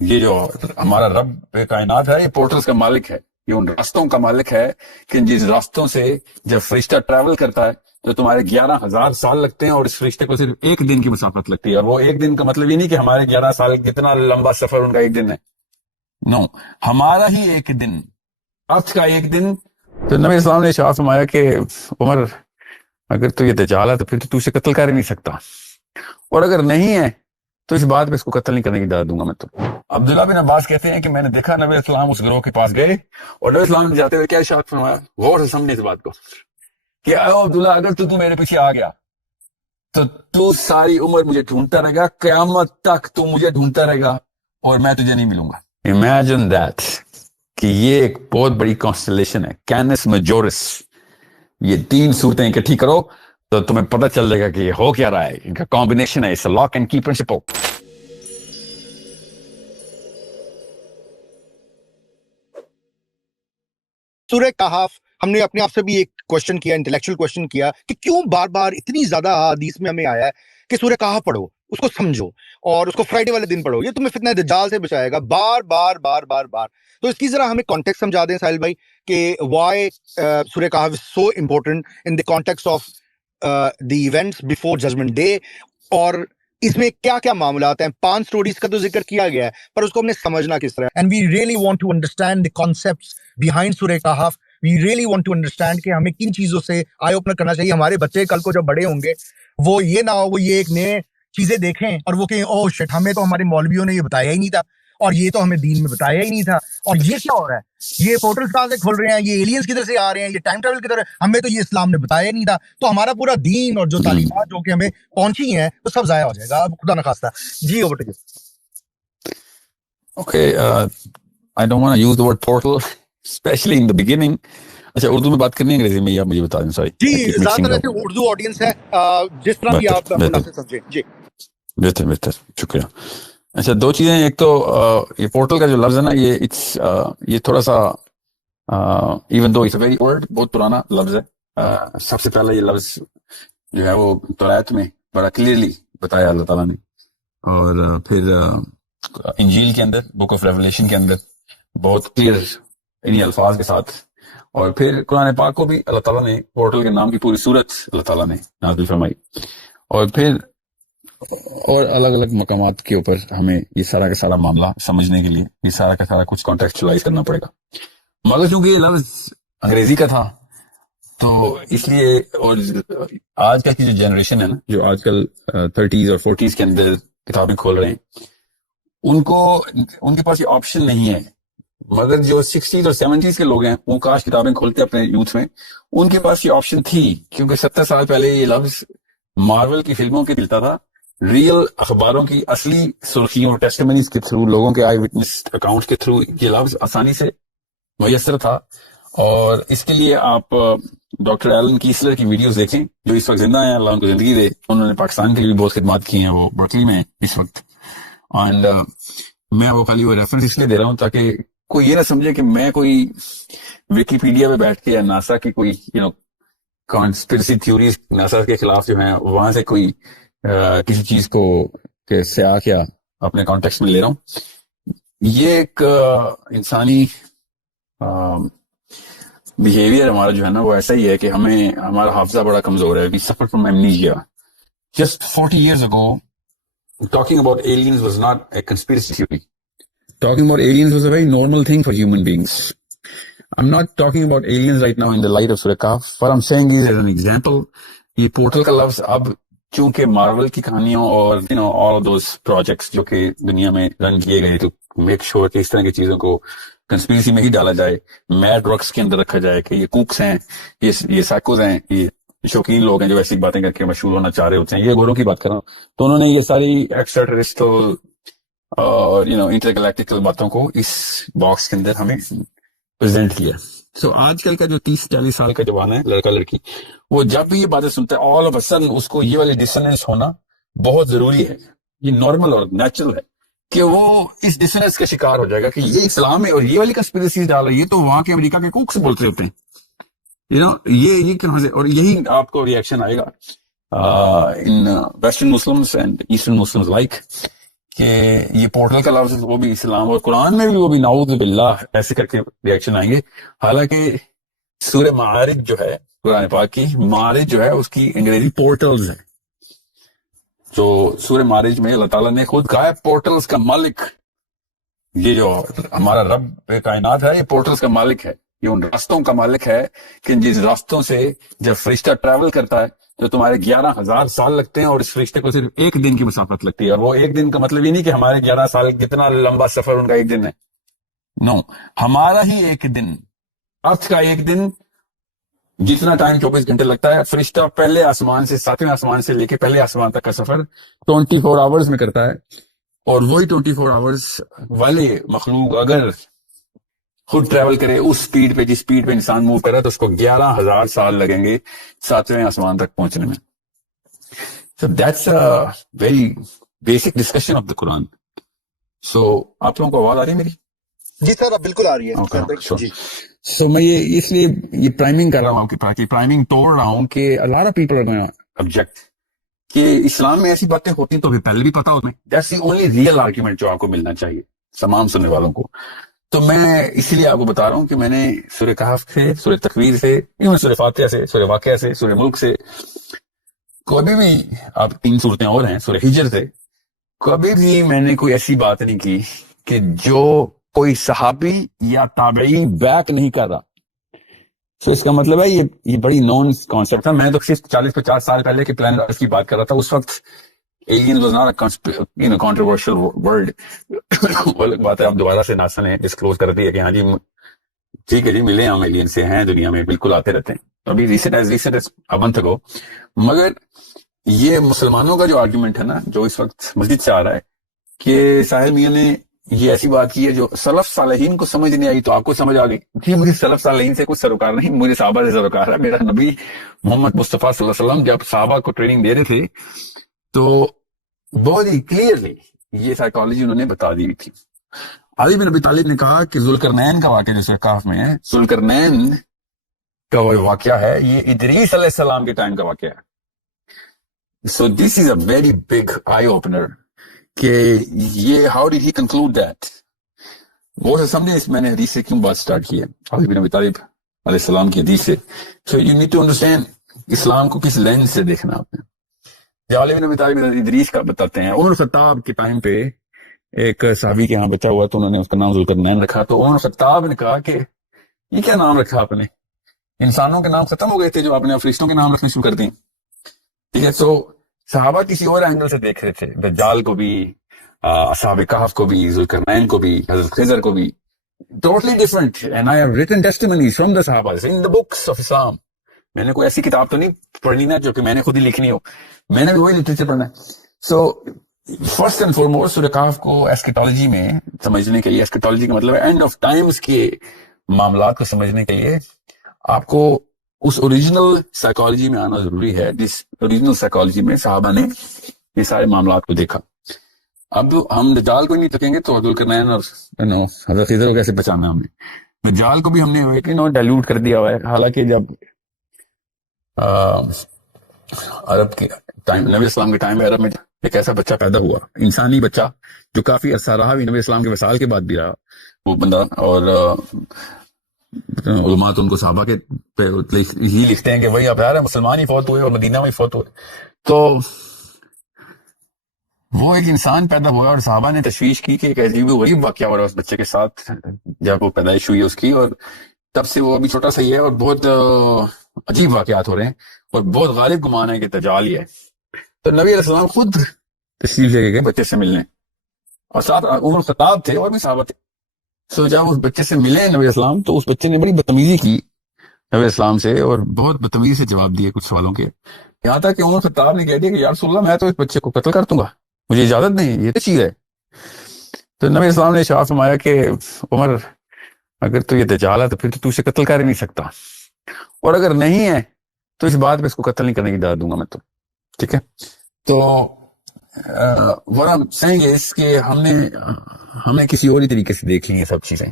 یہ جو ہمارا رب کائنات ہے یہ پورٹلز کا مالک ہے، یہ ان راستوں کا مالک ہے کہ جس راستوں سے جب فرشتہ ٹریول کرتا ہے تو تمہارے 11,000 سال لگتے ہیں، اور اس فرشتے کو صرف ایک دن کی مسافت لگتی ہے. اور وہ ایک دن کا مطلب یہ نہیں کہ ہمارے 11 سال کتنا لمبا سفر ان کا ایک دن ہے، نو، ہمارا ہی ایک دن، ارتھ کا ایک دن. تو نبی اسلام نے ارشاد فرمایا کہ عمر اگر تو یہ دجال ہے تو پھر تو اسے قتل کر ہی نہیں سکتا، اور اگر نہیں ہے تو اس بات پہ اس کو قتل نہیں کرنے کی اجازت دوں گا میں. تو عبداللہ بن عباس کہتے ہیں کہ میں نے دیکھا نبی اسلام اس گروہ کے پاس گئے، اور نبی اسلام نے جاتے ہوئے کیا ارشاد فرمایا، غور سے سمجھے اس بات کو، کہ اے عبداللہ اگر تو میرے پیچھے آ گیا تو تو ساری عمر مجھے ڈھونڈتا رہے گا، قیامت تک تو مجھے ڈھونڈتا رہے گا اور میں تجھے نہیں ملوں گا. امیجن دیٹ کہ یہ ایک بہت بڑی کانسٹلیشن ہے، کینس میجورس. یہ 3 صورتیں اکٹھی کرو تو تمہیں پتہ چل جائے گا کہ یہ ہو کیا رہا ہے، ان کا کمبینیشن ہے، اٹس اے لاک اینڈ کی پرنسپل. سورہ کہف ہم نے اپنے آپ سے بھی ایک کوشچن کیا، انٹلیکچوئل کوشچن کیا کہ کیوں بار بار اتنی زیادہ حدیث میں ہمیں آیا ہے کہ سورہ کہف پڑھو، اس کو سمجھو اور اس کو فرائیڈے والے دن پڑھو، یہ تمہیں فتنہ دجال سے بچائے گا، بار بار بار بار بار. تو اس کی ذرا ہمیں کانٹیکس سمجھا دیں ساحل بھائی کہ why Surah Kahf is so important in the context of the events before judgment day, اور اس میں کیا کیا معاملات ہیں. 5 سٹوریز کا تو ذکر کیا گیا ہے، پر اس کو ہم نے سمجھنا کس طرح. And we really want to understand the concepts behind Surah Kahf. We really want to understand کہ ہمیں کن چیزوں سے آئی اوپنر کرنا چاہیے. ہمارے بچے کل کو جب بڑے ہوں گے وہ یہ نہ ہو وہ یہ ایک نئے چیزیں دیکھیں اور وہ کہیں اوہ شٹ ہمیں تو ہمارے مولویوں نے یہ بتایا ہی نہیں تھا، اور یہ تو ہمیں دین میں بتایا ہی نہیں تھا، اور یہ کیا ہو رہا ہے، یہ پورٹلز کہاں سے کھل رہے ہیں، یہ ایلینز کدھر سے آ رہے ہیں، یہ ٹائم ٹریول کدھر ہے، ہمیں تو یہ اسلام نے بتایا ہی نہیں تھا. تو ہمارا پورا دین اور جو تعلیمات جو کہ ہمیں پہنچی ہیں وہ سب ضائع ہو جائے گا. اب خدا نخواستہ. جی over to you. Okay, I don't want to use the word portal, especially in the beginning. اچھا اردو میں بات کرنی ہے انگریزی میں، یا مجھے بتا دیں؟ سوری جی زیادہ تر ایسے اردو آڈینس ہے، جس طرح بھی آپ مناسب سمجھیں. جی بہتر بہتر، شکریہ. اچھا 2 چیزیں، ایک تو یہ پورٹل کا جو لفظ ہے نا، یہ تھوڑا سا even though it's a very old, بہت پرانا لفظ ہے. سب سے پہلا یہ لفظ جو ہے وہ تورات میں بڑا کلیئرلی بتایا اللہ تعالیٰ نے، اور پھر انجیل کے اندر، بک آف ریولیشن کے اندر بہت کلیئر انہی الفاظ کے ساتھ، اور پھر قرآن پاک کو بھی اللہ تعالیٰ نے پورٹل کے نام کی پوری صورت اللہ تعالیٰ نے نازل فرمائی، اور پھر اور الگ الگ مقامات کے اوپر ہمیں یہ سارا کا سارا معاملہ سمجھنے کے لیے یہ سارا کا سارا کچھ کانٹیکسچوائز کرنا پڑے گا. مگر چونکہ یہ لفظ انگریزی کا تھا تو اس لیے، اور آج کل کی جو جنریشن ہے نا، جو آج کل 30s اور 40s کے اندر کتابیں کھول رہے ہیں، ان کے پاس یہ آپشن نہیں ہے. مگر جو 60s اور 70s کے لوگ ہیں وہ کاش کتابیں کھولتے اپنے یوتھ میں، ان کے پاس یہ آپشن تھی، کیونکہ 70 سال پہلے یہ لفظ مارول کی فلموں کے ملتا تھا، ریئل اخباروں کی اصلی سرخیوں اور ٹیسٹیمنیز کے تھرو، لوگوں کے آئی وٹنس اکاؤنٹ کے تھرو یہ لفظ آسانی سے میسر تھا. اور اس کے لیے آپ ڈاکٹر ایلن کیسلر کی ویڈیوز دیکھیں، جو اس وقت زندہ ہیں، اللہ ان کو زندگی دے. انہوں نے پاکستان کے لیے بھی بہت خدمات کی ہیں، وہ برکلی میں اس وقت. اینڈ میں وہ خالی وہ ریفرنس اس لیے دے رہا ہوں تاکہ کوئی یہ نہ سمجھے کہ میں کوئی ویکیپیڈیا پہ بیٹھ کے یا ناسا کی کوئی کانسپریسی تھیوریز ناسا کے خلاف جو ہیں وہاں سے کوئی کسی چیز کو کہ سیاق یا اپنے کانٹیکس میں لے رہا ہوں. یہ ایک انسانی بیہیویئر ہمارا جو ہے نا وہ ایسا ہی ہے کہ ہمارا حافظہ بڑا کمزور ہے. We suffer from amnesia. Just 40 years ago, talking about aliens was not a conspiracy theory. Talking about aliens was a very normal thing for human beings. I'm not talking about aliens right now in the light of Surah Kahf. What I'm saying is as an example, یہ portal کا لفظ اب چونکہ marvel کی کہانیوں اور all of those projects جو کہ دنیا میں رن کیے گئے تو میک شور کہ اس طرح کی چیزوں کو کنسپیریسی میں ہی ڈالا جائے، میڈ رکس کے اندر رکھا جائے کہ یہ کوکس ہیں، یہ سائیکوز ہیں، یہ شوقین لوگ ہیں جو ایسی باتیں کر کے مشہور ہونا چاہ رہے ہوتے ہیں. یہ گوروں کی بات کر رہا ہوں. تو انہوں نے یہ ساری ایکسٹرا ٹیرسٹرل اور انٹر گلیکٹیکل باتوں کو اس باکس کے اندر ہمیں پریزنٹ کیا. سو آج کل کا جو 30-40 سال کا جوان ہے، لڑکا لڑکی، وہ جب بھی یہ باتیں سنتا ہے آل آف اے سڈن اس کو یہ والی ڈسننس ہونا بہت ضروری ہے. یہ نارمل اور نیچرل ہے کہ وہ اس ڈسننس کا شکار ہو جائے گا کہ یہ اسلام ہے اور یہ والی کنسپیریسیز ڈال رہی ہے تو وہاں کے امریکہ کے کوک سے بولتے ہوتے ہیں یہ کہاں سے. اور یہی آپ کو ریئیکشن آئے گا in western Muslims and eastern Muslims like کہ یہ پورٹل کا لفظ وہ بھی اسلام، اور قرآن میں بھی وہ بھی نعوذ باللہ ایسے کر کے ریئیکشن آئیں گے. حالانکہ سورہ معارج جو ہے قرآن پاک کی، معارج جو ہے اس کی انگریزی پورٹلز ہیں. جو سورہ معارج میں اللہ تعالیٰ نے خود کہا ہے پورٹلز کا مالک، یہ جو ہمارا رب کائنات ہے یہ پورٹلز کا مالک ہے، یہ ان راستوں کا مالک ہے کہ جس راستوں سے جب فرشتہ ٹریول کرتا ہے تو تمہارے 11,000 سال لگتے ہیں اور اس فرشتے کو صرف ایک دن کی مسافت لگتی ہے. اور وہ ایک دن کا مطلب یہ نہیں کہ ہمارے 11 سال کتنا لمبا سفر ان کا ایک دن ہے، نو، ہمارا ہی ایک دن، ارتھ کا ایک دن جتنا ٹائم 24 گھنٹے لگتا ہے، فرشتہ پہلے آسمان سے 7ویں آسمان سے لے کے پہلے آسمان تک کا سفر 24 آورز میں کرتا ہے. اور وہی 24 آورز والے مخلوق اگر خود ٹریول کرے اس سپیڈ پہ جس سپیڈ پہ انسان موو کر رہا ہے تو اس کو 11,000 سال لگیں گے 7ویں آسمان تک پہنچنے میں. So that's a very basic discussion of the Quran. So آپ لوگوں کو آواز آ رہی ہے میری؟ جی سر اب بالکل آ رہی ہے. Okay, sure. جی So میں یہ اس لیے یہ پرائمنگ کر رہا ہوں آپ کے پاس، یہ پرائمنگ توڑ رہا ہوں کہ a lot of people are going to object کہ اسلام میں ایسی باتیں ہوتی ہیں تو بھی پہلے بھی پتا ہوتا ہے. That's the only real argument جو آپ کو ملنا چاہیے تمام سننے والوں کو. تو میں اسی لیے آپ کو بتا رہا ہوں کہ میں نے سورہ کہف سے، سورہ تکویر سے، سورہ فاتحہ سے، سورہ واقعہ سے، سورہ ملک سے، کبھی بھی آپ 3 صورتیں اور ہیں سورہ ہجر سے، کبھی بھی میں نے کوئی ایسی بات نہیں کی کہ جو کوئی صحابی یا تابعی بیک نہیں کر رہا. تو اس کا مطلب ہے یہ بڑی نون کانسیپٹ تھا. میں تو صرف 40-50 سال پہلے کے پلانٹ ارتھ کی بات کر رہا تھا. اس وقت alien was not a controversial word. وہ الگ بات ہے اب دوبارہ سے ناسا نے ڈسکلوز کر دی ہے کہ ہاں جی ٹھیک ہے جی ملے ہم ایلین سے ہیں، دنیا میں بالکل آتے رہتے ہیں. ابھی ریسنٹ ابنت کو، مگر یہ مسلمانوں کا جو آرگیومنٹ ہے نا جو اس وقت مسجد سے آ رہا ہے کہ ساحل میاں نے یہ ایسی بات کی ہے جو سلف صالحین کو سمجھ نہیں آئی تو آپ کو سمجھ آ گئی. جی مجھے سلف صالحین سے کچھ سروکار نہیں، مجھے صحابہ سے سروکار ہے. میرا نبی محمد مصطفیٰ صلی اللہ علیہ وسلم جب صحابہ کو ٹریننگ دے رہے تھے تو بہت ہی کلیئرلی یہ سائیکالوجی انہوں نے بتا دی تھی. علی بن ابی طالب نے کہا کہ ذوالقرنین کا واقعہ جیسے کہف میں ہے، ذوالقرنین کا وہ واقعہ ہے یہ ادریس علیہ السلام کے ٹائم کا واقعہ ہے. So this is a very big eye opener کہ یہ how did he conclude that. وہ سمجھے اس میں نے حدیث سے کیوں بات سٹارٹ کی ہے، علی بن ابی طالب علیہ السلام کی حدیث سے. So you need to understand Islam کو کس لینس سے دیکھنا آپ نے. جب علی بن ابی طالب ادریس کا بتاتے ہیں، عمر خطاب کے ٹائم پہ ایک صحابی کے ہاں بچہ ہوا تو انہوں نے اس کا نام ذوالقرنین رکھا. تو عمر خطاب نے کہا کہ یہ کیا نام رکھا آپ نے، انسانوں کے نام ختم ہو گئے تھے جو آپ نے فرشتوں کے نام رکھنے شروع کر دیں. ٹھیک ہے. سو صحابہ کسی اور اینگل سے دیکھ رہے تھے، دجال کو بھی، اصحاب کہف کو بھی، ذوالقرنین کو بھی، حضرت خضر کو بھی. Totally different. And I have written testimonies from the صحابہ ان دا بکس آف اسلام. میں نے کوئی ایسی کتاب تو نہیں پڑھنی نا جو کہ میں نے خود ہی لکھنی ہو، میں نے بھی وہی لٹریچر پڑھنا ہے. سو فرسٹ اینڈ فارموسٹ سورہ کہف کو ایسکیٹالوجی میں سمجھنے کے لیے، ایسکیٹالوجی کا مطلب ہے اینڈ آف ٹائمز کے معاملات کو سمجھنے کے لیے آپ کو اس اوریجنل سائیکالوجی میں آنا ضروری ہے جس اوریجنل سائیکالوجی میں صحابہ نے یہ سارے معاملات کو دیکھا. اب ہم دجال کو نہیں تکیں گے تو ذوالقرنین اور حضرت خضر کو کیسے بچانا ہے. ہم نے دجال کو بھی ہم نے ڈائلیوٹ کر دیا ہوا ہے. حالانکہ جب عرب کے ٹائم، نبی اسلام کے ٹائم میں عرب میں ایک ایسا بچہ پیدا ہوا، انسانی بچہ جو کافی عرصہ رہا بھی، نبی اسلام کے وصال کے بعد بھی رہا وہ بندہ. اور علماء تو ان کو صحابہ کے ہی لکھتے ہیں کہ وہی آپ یار مسلمان ہی فوت ہوئے اور مدینہ میں ہی فوت ہوئے. تو وہ ایک انسان پیدا ہوا اور صحابہ نے تشویش کی کہ ایک عجیب و غریب واقعہ ہو رہا ہے اس بچے کے ساتھ جب وہ پیدائش ہوئی اس کی، اور تب سے وہ ابھی چھوٹا سا ہی ہے اور بہت عجیب واقعات ہو رہے ہیں اور بہت غالب گمان ہے کہ دجال ہی ہے. تو نبی علیہ السلام خود تشریف لے کے گئے بچے سے ملنے، اور ساتھ عمر خطاب تھے اور بھی صحابہ تھے. سو جب اس بچے سے ملے نبی علیہ السلام تو اس بچے نے بڑی بدتمیزی کی نبی علیہ السلام سے اور بہت بدتمیزی سے جواب دیے کچھ سوالوں کے. یہاں تک کہ عمر خطاب نے کہہ دیا کہ یا رسول اللہ میں تو اس بچے کو قتل کر دوں گا، مجھے اجازت نہیں، یہ تو چیز ہے. تو نبی علیہ السلام نے ارشاد فرمایا کہ عمر اگر تو یہ دجال ہے تو پھر تو اسے قتل کر ہی نہیں سکتا، اور اگر نہیں ہے تو اس بات پہ اس کو قتل نہیں کرنے کی اجازت دوں گا میں تو. ٹھیک ہے. تو what I'm saying is کہ ہم نے کسی اور ہی طریقے سے دیکھ لی یہ سب چیزیں.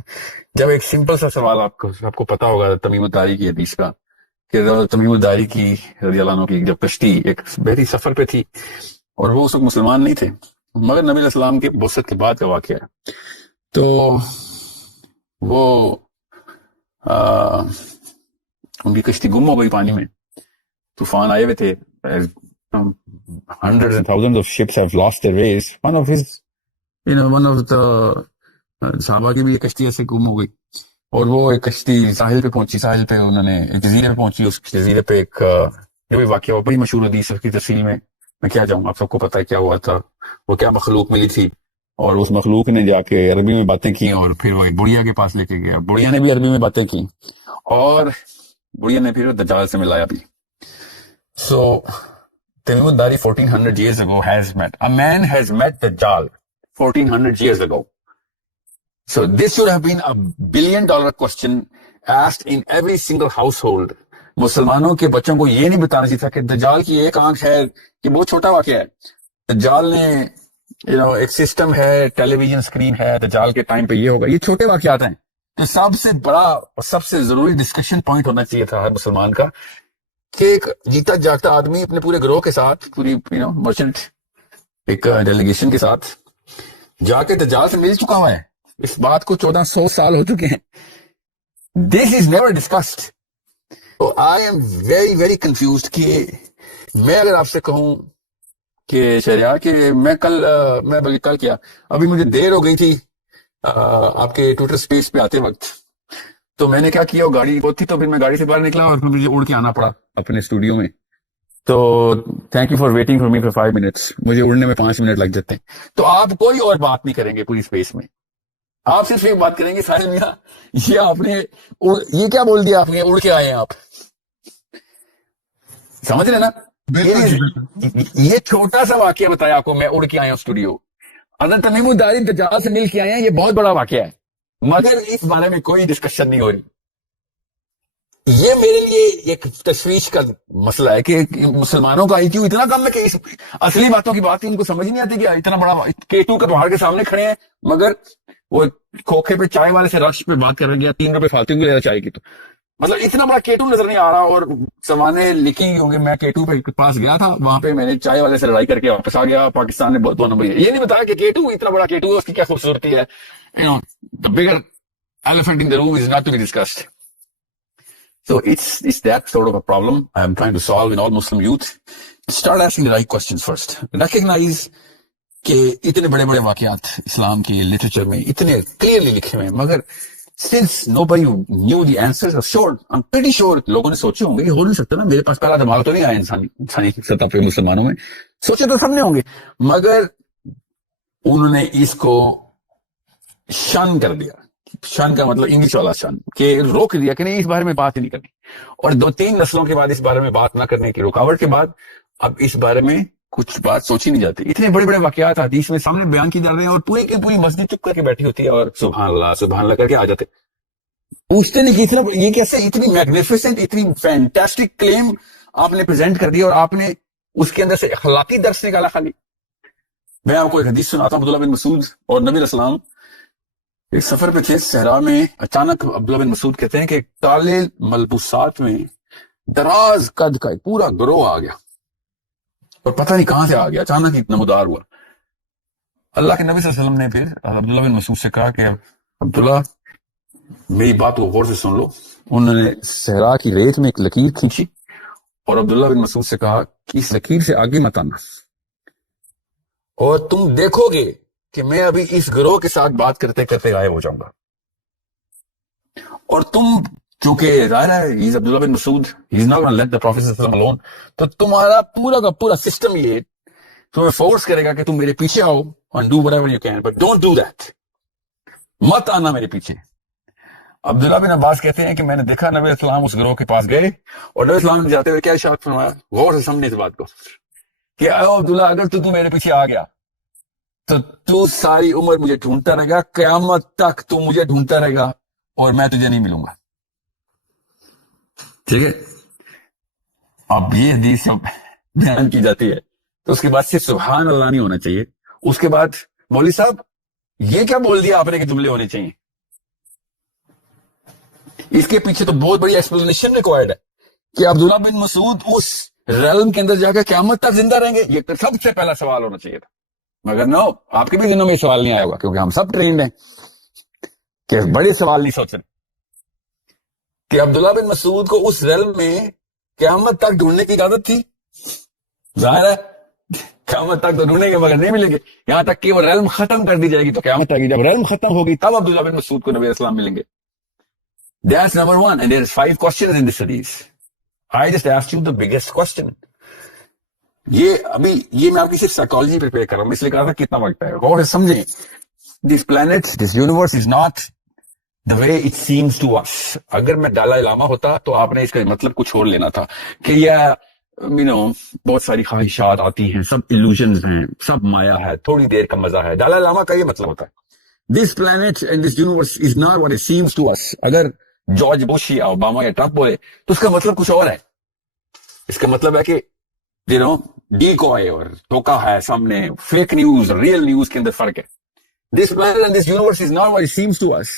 جب ایک سمپل سا سوال آپ کو پتا ہوگا تمیم الداری کی حدیث کا کہ تمیم الداری کی رضی اللہ عنہ کی جب کشتی ایک بحری سفر پہ تھی اور وہ اس وقت مسلمان نہیں تھے، مگر نبی علیہ السلام کے بعثت کے بعد کا واقعہ ہے. تو وہ ان کی کشتی گم ہو گئی پانی میں, طوفان آئے ہوئے تھے, hundreds and thousands of ships have lost their ways. One of the صحابہ کی بھی ایک کشتی ایسے گم ہو گئی, اور وہ ایک کشتی ساحل پہ پہنچی, ساحل پہ انہوں نے ایک جزیرے پہ پہنچی, اس جزیرے پہ ایک جو بھی واقعہ ہوا بڑی مشہور حدیث کی تفصیل میں کیا جاؤں, آپ سب کو پتہ ہے کیا ہوا تھا, وہ کیا مخلوق ملی تھی, اور اس مخلوق نے جا کے عربی میں باتیں کی, اور پھر وہ ایک بڑھیا کے پاس لے کے گیا, بڑھیا نے بھی عربی میں باتیں کی, اور بڑھیا نے پھر دجال سے ملایا بھی. So Tamim Dari 1400 years ago a man has met Dajjal 1400 years ago. So this should have been a $1 billion question asked in every single household. مسلمانوں کے بچوں کو یہ نہیں بتانا چاہیے تھا کہ دجال کی ایک آنکھ ہے کہ بہت چھوٹا واقعہ ہے. دجال نے ایک سسٹم ہے, ٹیلی ویژن اسکرین ہے, دجال کے ٹائم پہ یہ ہوگا, یہ چھوٹے واقعات ہیں. تو سب سے بڑا اور سب سے ضروری ڈسکشن پوائنٹ ہونا چاہیے تھا ہر مسلمان کا کہ ایک جیتا جاگتا آدمی اپنے پورے گروہ کے ساتھ, پوری مرچنٹ ایک ڈیلیگیشن کے ساتھ جا کے دجال سے مل چکا ہوا ہے. اس بات کو 1400 سال ہو چکے ہیں. This is never discussed. I am very very confused کہ میں اگر آپ سے کہوں کہ شہریار کہ میں بلکہ کل کیا, ابھی مجھے دیر ہو گئی تھی آپ کے ٹویٹر سپیس پہ آتے وقت, تو میں نے کیا کیا, وہ گاڑی بہت تھی تو پھر میں گاڑی سے باہر نکلا اور پھر مجھے اڑ کے آنا پڑا اپنے اسٹوڈیو میں. تو thank you for waiting for me for 5 minutes. مجھے اڑنے میں 5 منٹ لگ جاتے ہیں. تو آپ کوئی اور بات نہیں کریں گے پوری اسپیس میں, آپ صرف ایک بات کریں گے, ساحل میاں یہ آپ نے یہ کیا بول دیا, آپ نے اڑ کے آئے ہیں, آپ سمجھ رہے نا. یہ چھوٹا سا واقعہ بتایا آپ کو, میں اڑ کے آیا ہوں اسٹوڈیو. حضرت تمیم الداری دجال سے مل کے آئے ہیں, یہ بہت بڑا واقعہ ہے, مگر اس بارے میں کوئی ڈسکشن نہیں ہو رہی. یہ میرے لیے ایک تشویش کا مسئلہ ہے کہ مسلمانوں کا IQ اتنا کم ہے کہ اس اصلی باتوں کی بات ان کو سمجھ نہیں آتی کہ اتنا بڑا K2 کا پہاڑ کے سامنے کھڑے ہیں, مگر وہ کھوکھے پہ چائے والے سے رش پہ بات کر رہے ہیں, 3 روپے فالتو کی چائے کی. تو مطلب اتنا بڑا K2 نظر نہیں آ رہا, اور سوانے لکھی ہوں گے. میں K2 پہ پاس گیا تھا, وہاں پہ میں نے چائے والے سے لڑائی کر کے واپس آ گیا. پاکستان نے بہت 2 نمبر, یہ نہیں بتایا کہ K2 اتنا بڑا K2 ہے, اس کی کیا خوبصورتی ہے. The bigger elephant in the room is not to be discussed. So it's that sort of a problem I'm trying to solve in all Muslim youth. Start asking the right questions first. Recognize کہ اتنے بڑے بڑے واقعات اسلام کے literature میں اتنے clearly لکھے ہوئے ہیں, مگر since nobody knew the answers, I'm pretty sure لوگوں نے سوچے ہوں گے, یہ ہو نہیں سکتا نا, میرے پاس پہلا دماغ تو نہیں آیا انسانی سطح پہ مسلمانوں میں, سوچے تو سب نے ہوں گے, مگر انہوں نے اس کو شن کر دیا. شن کا مطلب انگلش والا شن, کہ روک دیا کہ نہیں اس بارے میں بات ہی نہیں کرنی, اور 2-3 نسلوں کے بعد اس بارے میں بات نہ کرنے کی رکاوٹ کے بعد اب اس بارے میں کچھ بات سوچی نہیں جاتی. اتنے بڑے بڑے واقعات حدیث میں سامنے بیان کی جا رہے ہیں, اور پوری کی پوری مسجد چپ کر کے بیٹھی ہوتی ہے اور سبحان اللہ کر کے آ جاتے, پوچھتے نہیں کہ اتنا یہ کیسے, اتنی میگنیفیسنٹ, اتنی فینٹاسٹک کلیم آپ نے پریزنٹ کر دی, اور آپ نے اس کے اندر سے اخلاقی درس نکالا خالی. میں آپ کو ایک حدیث سناتا ہوں. عبداللہ بن مسعود اور نبی علیہ السلام ایک سفر پہ تھے صحرا میں. اچانک عبداللہ بن مسعود کہتے ہیں کہ کالے ملبوسات میں دراز قد کا ایک پورا گروہ آ گیا, اور پتہ نہیں کہاں سے آ گیا, اچانک ہی نمودار ہوا. اللہ کے نبی صلی اللہ علیہ وسلم نے پھر عبداللہ بن مسعود سے کہا کہ عبداللہ میری بات کو غور سے سن لو. انہوں نے صحرا کی ریت میں ایک لکیر کھینچی, اور عبداللہ بن مسعود سے کہا کہ اس لکیر سے آگے مت آنا, اور تم دیکھو گے کہ میں ابھی اس گروہ کے ساتھ بات کرتے کرتے غائب ہو جاؤں گا. اور تم چونکہ ظاہر ہے he's Abdullah bin Masood, he's not gonna let the Prophet صلی اللہ علیہ وسلم alone, تو تمہارا پورا کا پورا سسٹم یہ تمہیں فورس کرے گا کہ تم میرے پیچھے آؤ and do whatever you can, but don't do that. مت آنا میرے پیچھے. عبداللہ بن عباس کہتے ہیں کہ میں نے دیکھا نبی علیہ السلام اس گروہ کے پاس گئے, اور نبی علیہ السلام نے جاتے ہوئے کیا ارشاد فرمایا, غور سے سمجھنے اس بات کو, کہ اے عبداللہ اگر تو میرے پیچھے آ گیا تو تو ساری عمر مجھے ڈھونڈتا رہے گا, قیامت تک تو مجھے ڈھونڈتا رہے گا, اور میں تجھے نہیں ملوں گا. ٹھیک ہے, اب یہ حدیث جب بیان کی جاتی ہے تو اس کے بعد صرف سبحان اللہ نہیں ہونا چاہیے, اس کے بعد مولوی صاحب یہ کیا بول دیا آپ نے کہ جملے ہونے چاہیے. اس کے پیچھے تو بہت بڑی ایکسپلینیشن ریکوائرڈ ہے کہ عبداللہ بن مسعود اس ریلم کے اندر جا کے قیامت تک زندہ رہیں گے. یہ سب سے پہلا سوال ہونا چاہیے تھا. مگر نو آپ کے بھی دنوں میں یہ سوال نہیں آیا ہوگا کیونکہ ہم سب ٹرینڈ ہیں کہ بڑے سوال نہیں سوچ رہے کہ عبداللہ بن مسعود کو اس ریلم میں قیامت تک ڈھونڈنے کی اجازت تھی. ظاہر ہے قیامت تک تو ڈھونڈیں گے مگر نہیں ملیں گے, یہاں تک کہ وہ ریلم ختم کر دی جائے گی تو قیامت تک جب ریلم ختم ہوگی تب عبداللہ بن مسعود کو نبی اسلام ملیں گے. That's number one, and there's 5 questions in this hadith. I just asked you the biggest question. یہ میں آپ کی صرف سائیکالوجی پریپیئر کر رہا ہوں, اس لیے کہا تھا کتنا وقت ہے غور سے سمجھیں. This planet, this universe is not the way it seems to us. اگر میں دلائی لاما ہوتا تو آپ نے اس کا مطلب کچھ اور لینا تھا کہ بہت ساری خواہشات آتی ہیں, سب illusions ہیں, سب مایا ہے, تھوڑی دیر کا مزہ ہے. دلائی لاما کا یہ مطلب ہوتا ہے this planet and this universe is not what it seems to us. اگر جارج بش یا اوباما یا ٹرمپ بولے تو اس کا مطلب کچھ اور ہے. اس کا مطلب ہے کہ ڈیکوائے اور دھوکا ہے سامنے, فیک نیوز ریئل نیوز کے اندر فرق ہے. This planet and this universe is not what it seems to us.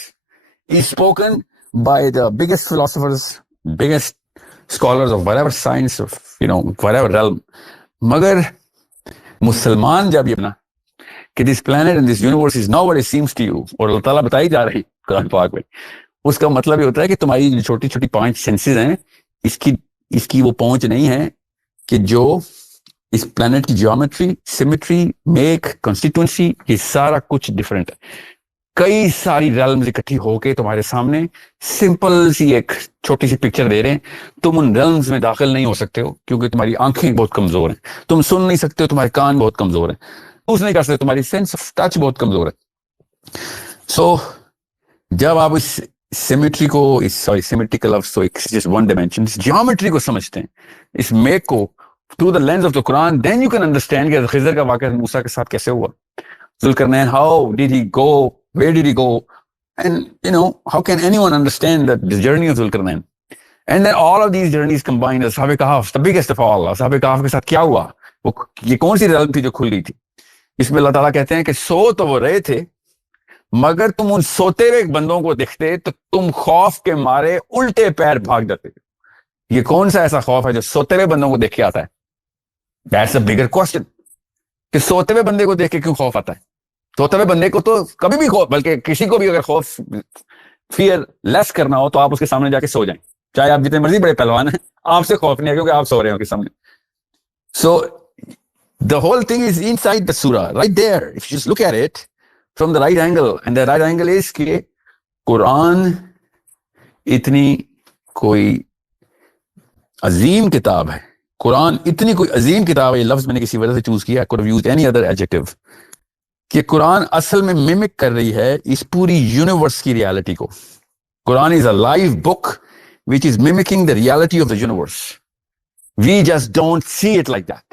Is spoken by the biggest philosophers, biggest scholars of whatever science, of whatever realm. مگر مسلمان جب یہ بنا کہ this planet and this universe is not what it seems to you, اور اللہ تعالیٰ بتائی جا رہی قرآن پاک میں, اس کا مطلب یہ ہوتا ہے کہ تمہاری جو چھوٹی چھوٹی 5 سینسز ہیں اس کی وہ پہنچ نہیں ہے کہ جو اس پلانٹ کی جیومیٹری, سیمیٹری, میک, کنسٹیٹوئنسی, یہ سارا کچھ ڈفرینٹ ہے. کئی ساری ریلمز اکٹھی ہو کے تمہارے سامنے سمپل سی ایک چھوٹی سی پکچر دے رہے ہیں. تم ان ریلمز میں داخل نہیں ہو سکتے ہو کیونکہ تمہاری آنکھیں بہت کمزور ہیں, تم سن نہیں سکتے ہو, تمہارے کان بہت کمزور ہیں, یوز نہیں کر سکتے, تمہاری سینس آف ٹچ بہت کمزور ہے. سو جب آپ اس سیمیٹری کو, سیمیٹری کا لفظ تو جسٹ ون ڈائمینشن, جیومیٹری کو سمجھتے ہیں, اس میک کو through the lens of the Quran, then you can understand کہ خضر کا واقعہ موسیٰ کے ساتھ کیسے ہوا. Zulqarnain, how did he go, where did he go, and how can anyone understand that the journey of Zulkarnain? And then all of these journeys combined, Ashab Kahf, the biggest of all, Ashab Kahf کے ساتھ کیا ہوا, یہ کون سی realm تھی جو کھل گئی تھی. اس میں اللہ تعالیٰ کہتے ہیں کہ سو تو وہ رہے تھے مگر تم ان سوتے ہوئے بندوں کو دیکھتے تو تم خوف کے مارے الٹے پیر بھاگ جاتے. یہ کون سا ایسا خوف ہے جو سوتے ہوئے بندوں کو دیکھ کے آتا ہے؟ That's a bigger question. کہ سوتے ہوئے بندے کو دیکھ کے کیوں خوف آتا ہے؟ سوتے ہوئے بندے کو تو کبھی بھی خوف, بلکہ کسی کو بھی اگر خوف, فیئر لیس کرنا ہو تو آپ اس کے سامنے جا کے سو جائیں, چاہے آپ جتنے مرضی بڑے پہلوان ہیں, آپ سے خوف نہیں ہے کیونکہ آپ سو رہے ہیں اس کے سامنے. So the whole thing is inside the surah, right there. If you just look at it from the right angle, and the right angle is کہ قرآن اتنی کوئی عظیم کتاب ہے, قرآن اتنی کوئی عظیم کتاب ہے, یہ لفظ میں نے کسی وجہ سے چوز کیا, I could have used any other adjective, کہ قرآن اصل میں ممک کر رہی ہے اس پوری یونیورس کی ریالٹی کو. قرآن is a live book which is mimicking the reality of the universe. We just don't see it like that.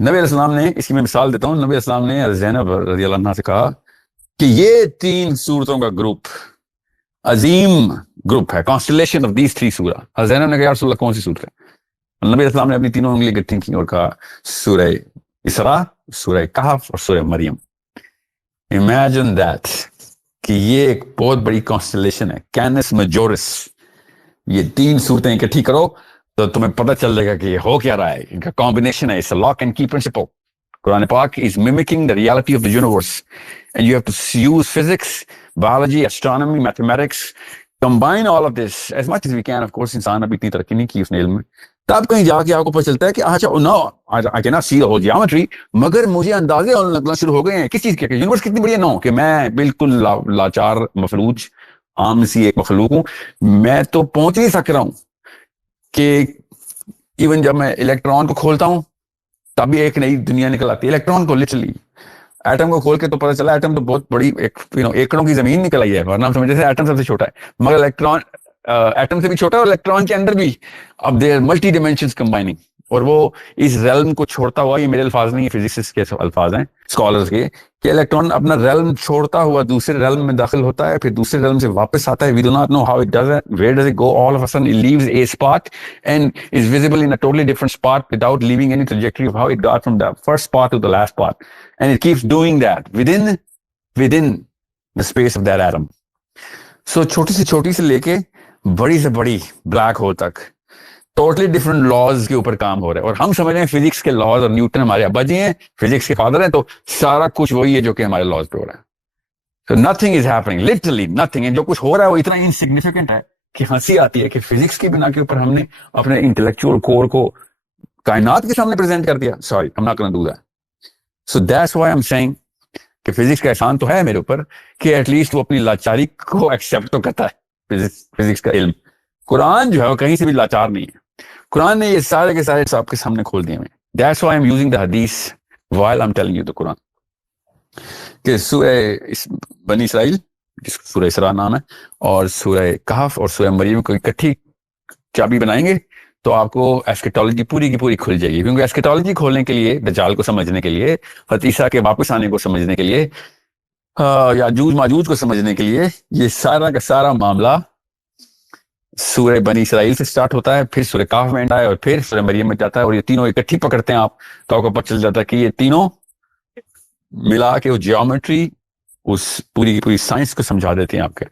نبی علیہ السلام نے, اس کی میں مثال دیتا ہوں, نبی علیہ السلام نے زینب رضی اللہ عنہ سے کہا کہ یہ 3 صورتوں کا گروپ عظیم گروپ ہے, constellation of these 3 سورہ. زینب نے کہا یا رسول اللہ کون سی سورت ہے؟ نبی علیہ السلام نے اپنی تینوں انگلی گٹھی کی اور کہا سورہ اسراء, سورہ کہف اور سورہ مریم. امیجن دیٹ کہ یہ ایک بہت بڑی کانسٹلیشن ہے, کینس میجورس. یہ 3 صورتیں اکٹھی کرو تو تمہیں پتہ چل جائے گا کہ یہ ہو کیا رہا ہے, ان کا کمبینیشن ہے. اٹس اے لاک اینڈ کی پرنسپل. قرآن پاک is mimicking the reality of the universe and you have to use physics, biology, astronomy, mathematics, combine all of this as much as we can. Of course انسان ابھی اتنی ترقی نہیں کی اس نے علم میں, تب کہیں جا کے آپ کو پتہ چلتا ہے کہ اچھا نو I cannot see the whole geometry, مگر مجھے اندازے لگنا شروع ہو گئے ہیں کس چیز کے, یونیورس کتنی بڑی ہے. نو کہ میں بالکل لاچار مفلوج عام سی ایک مخلوق ہوں, میں تو پہنچ نہیں سک رہا ہوں کہ ایون جب میں الیکٹران کو کھولتا ہوں تبھی ایک نئی دنیا نکل آتی ہے. الیکٹران کو لٹرلی, ایٹم کو کھول کے تو پتہ چلا ایٹم تو بہت بڑی ایک ایکڑوں کی زمین نکل آئی ہے, ورنہ ہم سمجھتے تھے ایٹم سب سے چھوٹا ہے, مگر الیکٹران ایٹم سے بھی چھوٹا ہے, اور الیکٹران کے اندر بھی اب دیر ملٹی ڈیمینشنز کمبائننگ. اور وہ اس ریلم کو چھوڑتا ہوا, یہ میرے الفاظ نہیں, فزکسسٹ کے الفاظ ہیں, اسکالرز کے, کہ الیکٹران اپنا ریلم چھوڑتا ہوا دوسرے ریلم میں داخل ہوتا ہے, پھر دوسرے ریلم سے واپس آتا ہے. We do not know how it does it, where does it go, all of a sudden it leaves a spot and is visible in a totally different spot without leaving any trajectory of how it got from the first spot to the last spot, and it keeps doing that within the space of that atom. So چھوٹی سے لے کے بڑی سے بڑی black hole تک totally different laws کے اوپر کام ہو رہا ہے, اور ہم سمجھ رہے ہیں فزکس کے لاز, اور نیوٹن ہمارے ابا جی ہیں, فزکس کے فادر ہیں, تو سارا کچھ وہی ہے جو کہ ہمارے لاز پہ ہو رہا ہے. So nothing is happening, literally nothing. جو کچھ ہو رہا ہے وہ اتنا انسگنیفیکنٹ ہے کہ ہنسی آتی ہے کہ فزکس کی بنا کے اوپر ہم نے اپنے انٹلیکچوئل کور کو کائنات کے سامنے پریزنٹ کر دیا. Sorry, I'm not gonna do that. So that's why I'm saying کہ فزکس کا احسان تو ہے میرے اوپر کہ ایٹ لیسٹ وہ اپنی لاچاری کو ایکسیپٹ تو کرتا ہے. فزکس کا علم, قرآن جو ہے وہ کہیں سے بھی لاچار نہیں ہے. قرآن نے یہ سارے کے سارے آپ کے سامنے کھول دیے ہیں. That's why I'm using the hadith while I'm telling you the Quran. کہ سورہ بنی اسرائیل, جس کو سورہ اسراء نام ہے, اور سورہ کہف اور سورہ مریم کو اکٹھی چابی بنائیں گے تو آپ کو ایسکیٹالوجی پوری کی پوری کھل جائے گی. کیونکہ ایسکیٹالوجی کھولنے کے لیے, دجال کو سمجھنے کے لیے, عیسیٰ کے واپس آنے کو سمجھنے کے لیے, یاجوج ماجوج کو سمجھنے کے لیے, یہ سارا کا سارا معاملہ سورہ بنی اسرائیل سے سٹارٹ ہوتا ہے, پھر سورہ کہف میں آئے, اور پھر سورہ مریم میں جاتا ہے, اور یہ تینوں اکٹھی پکڑتے ہیں آپ تو آپ کو پتہ چل جاتا ہے کہ یہ تینوں ملا کے وہ جیومیٹری, اس پوری کی پوری سائنس کو سمجھا دیتے ہیں آپ کے.